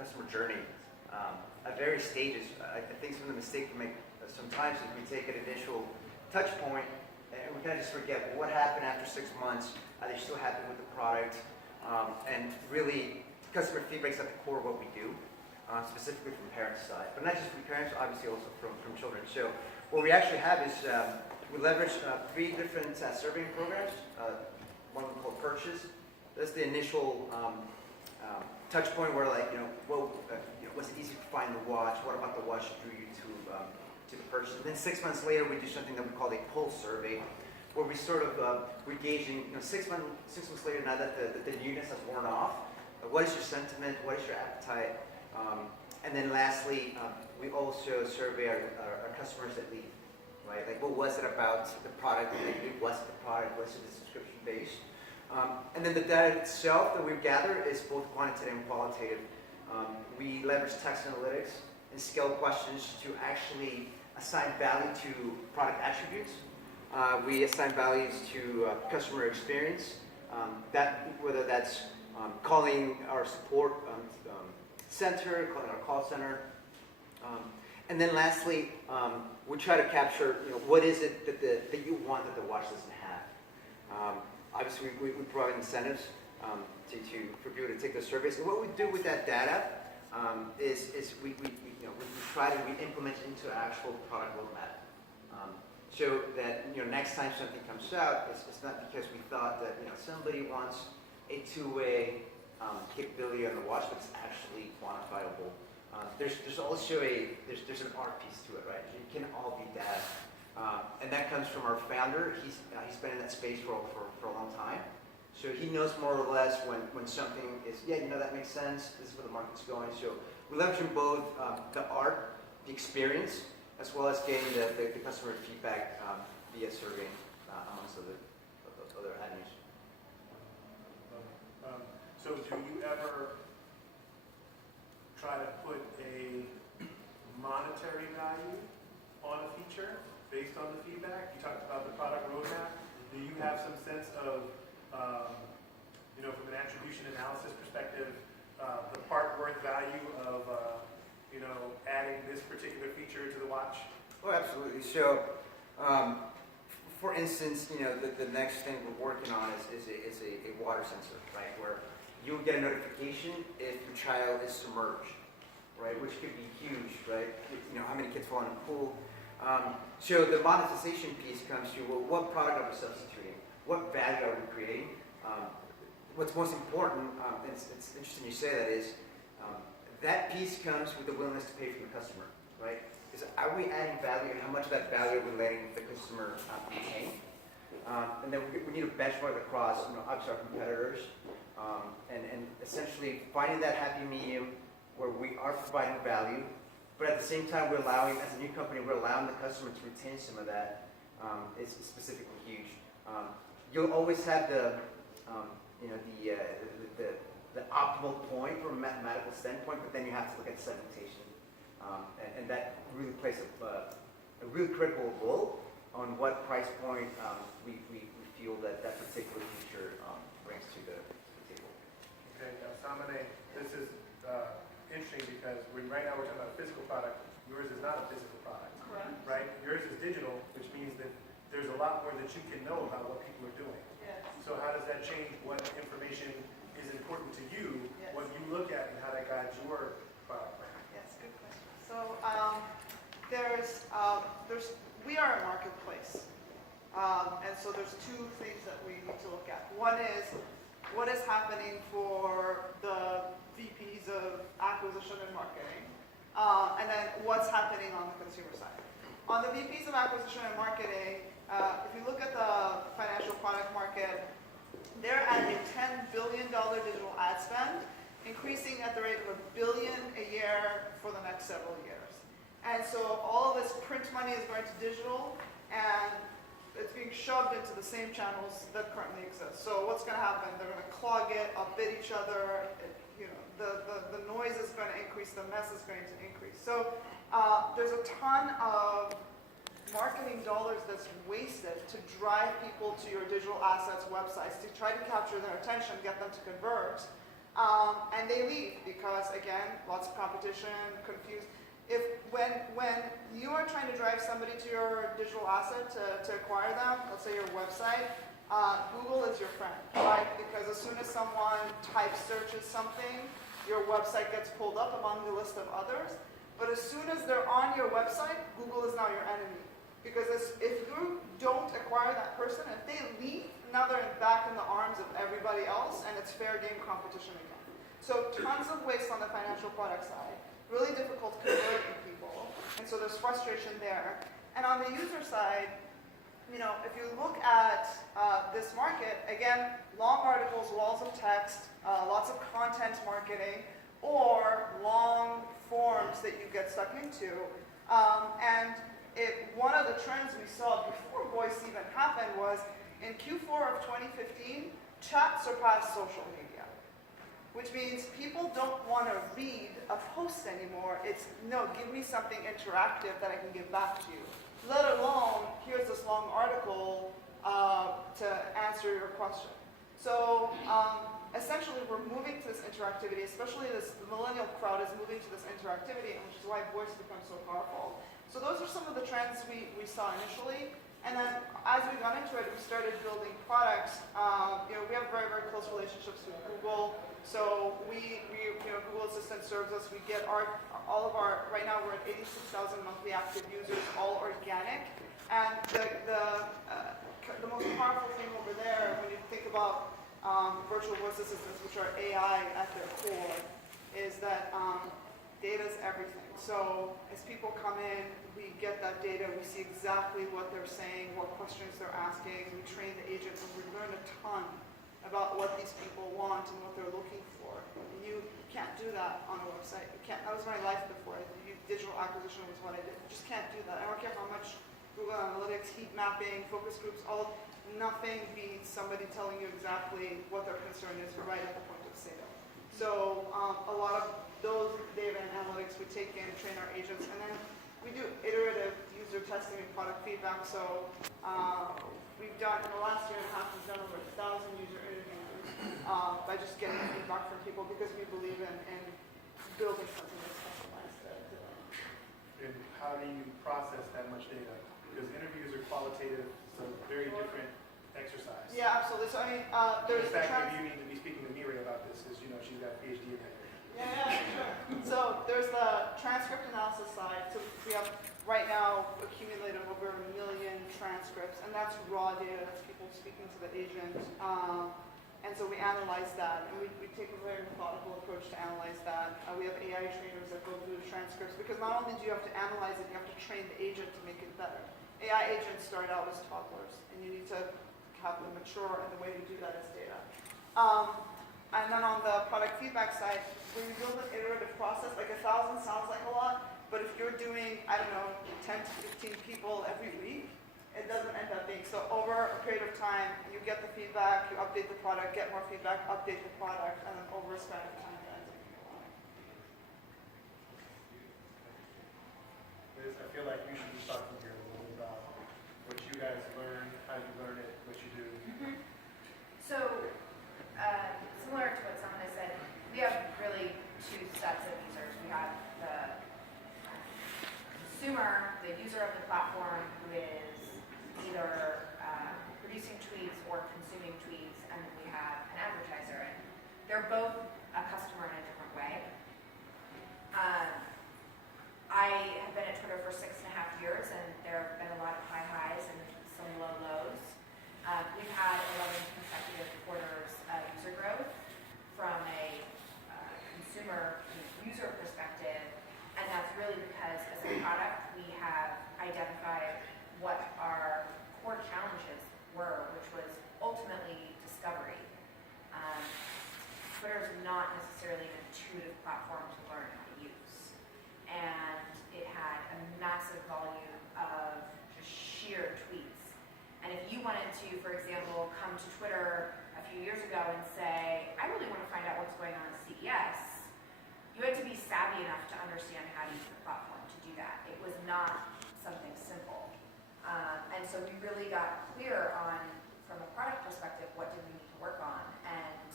customer journey at various stages. I think some of the mistakes we make sometimes is we take an initial touch point and we kind of just forget, well, what happened after 6 months? Are they still happy with the product? And really, customer feedback is at the core of what we do, specifically from parents' side. But not just from parents, obviously also from children. So what we actually have is we leverage 3 different surveying programs. One called Purchase. That's the initial touch point where, like, was it easy to find the watch? What about the watch drew you to the purchase? And then 6 months later, we do something that we call a pulse survey, where we sort of we're gauging, 6 months later, now that the newness has worn off, what is your sentiment? What is your appetite? And then lastly, we also survey our customers that leave, right? Like, what was it about the product that they leave? Was it the product? Was it the subscription based? And then the data itself that we gather is both quantitative and qualitative. We leverage text analytics and scale questions to actually assign value to product attributes. We assign values to customer experience, whether that's calling our support center, calling our call center. And then lastly, we try to capture, what is it that you want that the watch doesn't have. Obviously, we provide incentives for people to take those surveys. And what we do with that data is we try to implement into an actual product roadmap. So that next time something comes out, it's not because we thought that somebody wants a two-way capability on the watch, but it's actually quantifiable. There's also there's an art piece to it, right? It can all be data. And that comes from our founder. He's been in that space for a long time. So he knows more or less when something is, that makes sense, this is where the market's going. So we leverage both the art, the experience, as well as getting the customer feedback via surveying, amongst other avenues. So do you ever try to put a monetary value on a feature based on the feedback? You talked about the product roadmap. Do you have some sense of, from an attribution analysis perspective, the part worth value of, adding this particular feature to the watch? Oh, absolutely. So, for instance, the next thing we're working on is a water sensor, right? Where you will get a notification if your child is submerged, right? Which could be huge, right? How many kids fall in the pool? So the monetization piece comes to, well, what product are we substituting? What value are we creating? What's most important, it's interesting you say that, is that piece comes with the willingness to pay from the customer, right? Is, are we adding value, and how much of that value are we letting the consumer retain? And then we need to benchmark across, obviously our competitors, and essentially finding that happy medium where we are providing value, but at the same time we're allowing, as a new company, we're allowing the customer to retain some of that. Is specifically huge. You'll always have the optimal point from a mathematical standpoint, but then you have to look at segmentation, and that really plays a really critical role on what price point we feel that particular feature brings to the table. Okay, now Samane, this is interesting because right now we're talking about a physical product. Yours is not a physical product. Correct. Right? Yours is digital, which means that there's a lot more that you can know about what people are doing. Yes. So how does that change what information is important to you, Yes. what you look at, and how that guides your product? Yes, good question. So we are a marketplace. And so there's 2 things that we need to look at. One is what is happening for the VPs of acquisition and marketing, and then what's happening on the consumer side. On the VPs of acquisition and marketing, if you look at the financial product market, they're at a $10 billion digital ad spend, increasing at the rate of $1 billion a year for the next several years. And so all of this print money is going to digital, and it's being shoved into the same channels that currently exist. So what's going to happen? They're going to clog it, outbid each other. The noise is going to increase. The mess is going to increase. So there's a ton of marketing dollars that's wasted to drive people to your digital assets websites, to try to capture their attention, get them to convert. And they leave because, again, lots of competition, confused. When you are trying to drive somebody to your digital asset to acquire them, let's say your website, Google is your friend, right? Because as soon as someone searches something, your website gets pulled up among the list of others. But as soon as they're on your website, Google is now your enemy. Because if you don't acquire that person, if they leave, now they're back in the arms of everybody else, and it's fair game competition again. So tons of waste on the financial product side, really difficult converting people, and so there's frustration there. And on the user side, if you look at this market, again, long articles, walls of text, lots of content marketing, or long forms that you get stuck into. One of the trends we saw before voice even happened was in Q4 of 2015, chat surpassed social media, which means people don't want to read a post anymore. It's, no, give me something interactive that I can give back to you. Let alone, here's this long article to answer your question. So essentially, we're moving to this interactivity, especially the millennial crowd is moving to this interactivity, which is why voice becomes so powerful. So those are some of the trends we saw initially. And then as we got into it, we started building products. We have very, very close relationships with Google. So Google Assistant serves us. We get all of our, right now we're at 86,000 monthly active users, all organic. And the most powerful thing over there, when you think about virtual voice assistants, which are AI at their core, is that data is everything. So as people come in, we get that data, we see exactly what they're saying, what questions they're asking, we train the agent, and we learn a ton about what these people want and what they're looking for. And you can't do that on a website. You can't. That was my life before. Digital acquisition was what I did. You just can't do that. I don't care how much Google Analytics, heat mapping, focus groups, nothing beats somebody telling you exactly what their concern is right at the point of sale. So a lot of those data and analytics we take in, train our agents, and then we do iterative user testing and product feedback. So we've done, in the last year and a half, we've done over 1,000 user interviews by just getting feedback from people because we believe in building something that's customized to them. And how do you process that much data? Because interviews are qualitative, so very different exercise. Yeah, absolutely. So I mean, there's in fact, maybe you need to be speaking to Miri about this, because she's got a PhD in that area. Yeah, sure. So there's the transcript analysis side. So we have right now accumulated over 1 million transcripts, and that's raw data. That's people speaking to the agent. And so we analyze that, and we take a very methodical approach to analyze that. We have AI trainers that go through the transcripts, because not only do you have to analyze it, you have to train the agent to make it better. AI agents start out as toddlers, and you need to have them mature, and the way to do that is data. And then on the product feedback side, when you build an iterative process, like 1,000 sounds like a lot, but if you're doing, 10 to 15 people every week, it doesn't end up being. So over a period of time, you get the feedback, you update the product, get more feedback, update the product, and then over a span of time, it ends up being a lot. Liz, I feel like you should be talking here a little bit about what you guys learn, how you learn it, what you do. So, similar to what someone has said, we have really two sets of users. We have the consumer, the user of the platform, who is either producing tweets or consuming tweets, and then we have an advertiser. And they're both a customer in a different way. I have been at Twitter for 6.5 years, and there have been a lot of high highs and some low lows. We've had 11 consecutive quarters of user growth from a consumer user perspective, and that's really because as a product we have identified what our core challenges were, which was ultimately discovery. Twitter is not necessarily an intuitive platform to learn how to use, and it had a massive volume of just sheer tweets. And if you wanted to, for example, come to Twitter a few years ago and say, I really want to find out what's going on at CES, you had to be savvy enough to understand how to use the platform to do that. It was not something simple. And so we really got clear on, from a product perspective, what did we need to work on. And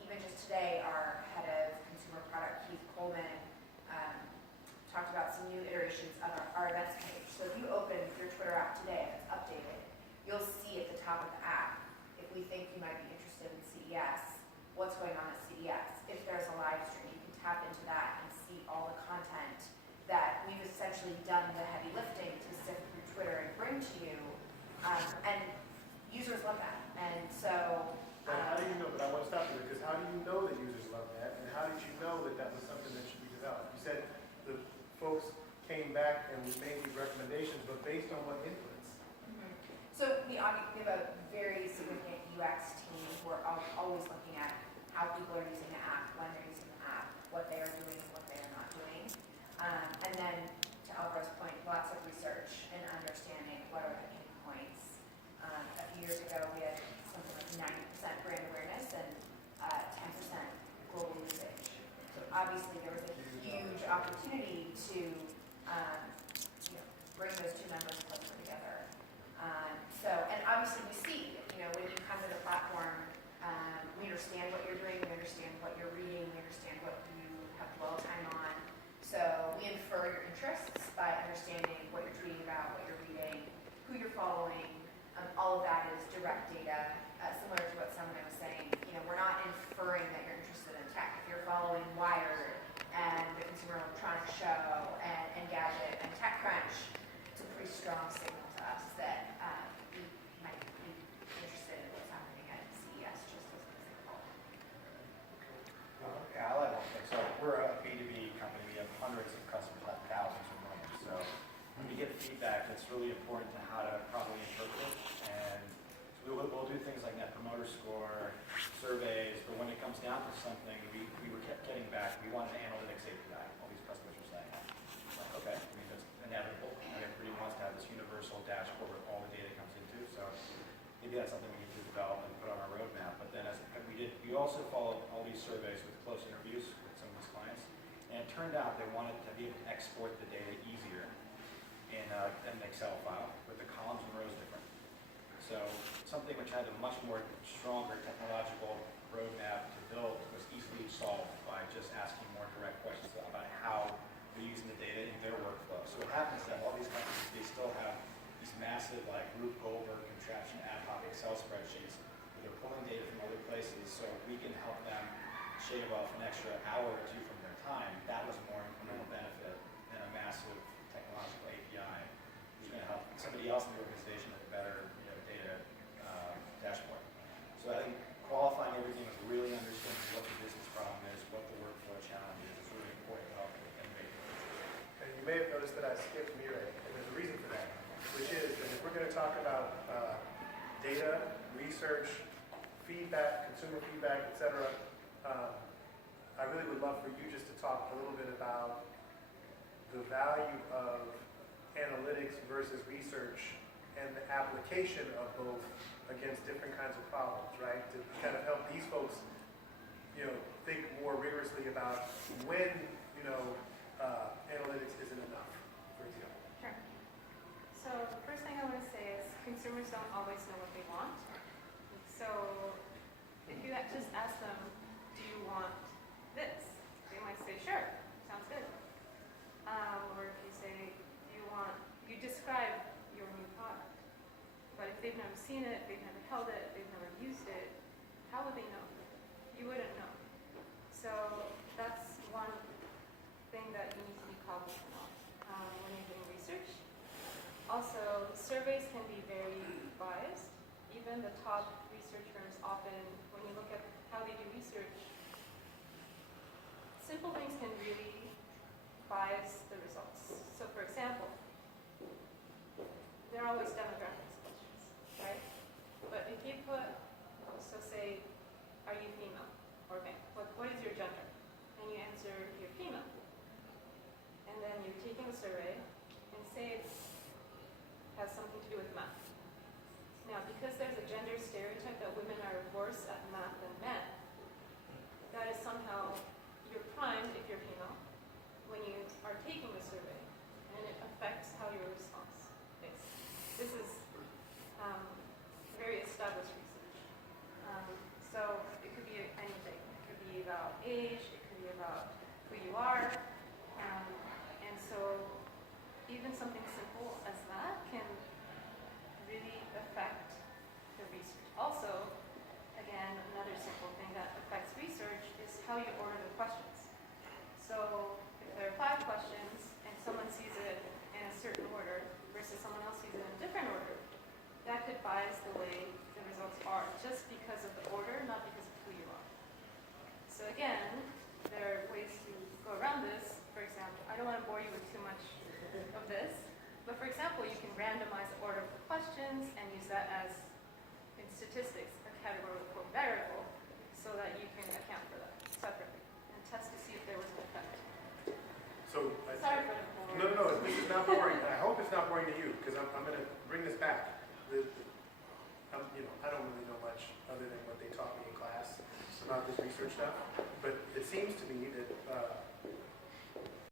even just obviously there was a huge opportunity to, bring those two numbers closer together. And obviously we see, when you come to the platform, we understand what you're doing, we understand what you're reading, we understand what you have dwell time on. So we infer your interests by understanding what you're tweeting about, what you're reading, who you're following. All of that is direct data, similar to what someone was saying. We're not inferring that you're interested in tech. If you're following Wired and the Consumer Electronics Show and Gadget and TechCrunch, it's a pretty strong signal to us that you might be interested in what's happening at CES, just as an example. Yeah, I'll add one thing. So we're a B2B company. We have hundreds of customers, not thousands or millions. So when we get feedback, it's really important to how to properly interpret it. And so we'll do things like Net Promoter Score, surveys, but when it comes down to something, we were kept getting back, we wanted an analytics API. All these customers are saying, like, okay, I mean, that's inevitable. Everybody wants to have this universal dashboard where all the data comes into. So maybe that's something we need to develop and put on our roadmap. But then we also followed all these surveys with close interviews with some of these clients. And it turned out they wanted to be able to export the data easier in an Excel file with the columns and rows different. So something which had a much more stronger technological roadmap to build was easily solved by just asking more direct questions about how they're using the data in their workflow. So what happens is that all these companies, they still have these massive like Rube Goldberg contraption ad hoc Excel spreadsheets where they're pulling data from other places, so we can help them shave off an extra hour or two from their time. That was more incremental benefit than a massive technological API who's going to help somebody else in the organization with a better data dashboard. So I think qualifying everything with really understanding what the business problem is, what the workflow challenge is really important to help innovate. And you may have noticed that I skipped Mire, and there's a reason for that, which is that if we're going to talk about data, research, feedback, consumer feedback, etc., I really would love for you just to talk a little bit about the value of analytics versus research and the application of both against different kinds of problems, right? To kind of help these folks, think more rigorously about when, analytics isn't enough, for example. Sure. So the first thing I want to say is consumers don't always know what they want. So if you just ask them, do you want this? They might say, sure, sounds good. Or if you say, you describe your new product. But if they've never seen it, they've never held it, they've never used it, how would they know? You wouldn't know. So that's one thing that you need to be cognizant of when you're doing research. Also, surveys can be very biased. Even the top research firms often, when you look at how they do research, simple things can really bias the results. So for example, there are always demographics questions, right? But if you put, so say, are you female or male? What is your gender? And you answer you're female. And then you're taking a survey and say it has something to do with math. Now, because there's a gender stereotype that women are worse at math than men, that is somehow, you're primed, if you're female, when you are taking the survey, and it affects how your response is. This is very established research. So it could be anything. It could be about age, it could be about who you are, and so even something simple as that can really affect the research. Also, again, another simple thing that affects research is how you order the questions. So if there are 5 questions and someone sees it in a certain order versus someone else sees it in a different order, that could bias the way the results are just because of the order, not because of who you are. So again, there are ways to go around this. For example, I don't want to bore you with too much of this, but for example, you can randomize the order of the questions and use that as, in statistics, a categorical variable so that you can account for that separately and test to see if there was an effect. So, Sorry for the boring. no, this is not boring. I hope it's not boring to you, because I'm going to bring this back. I don't really know much other than what they taught me in class about this research stuff, but it's it seems to me that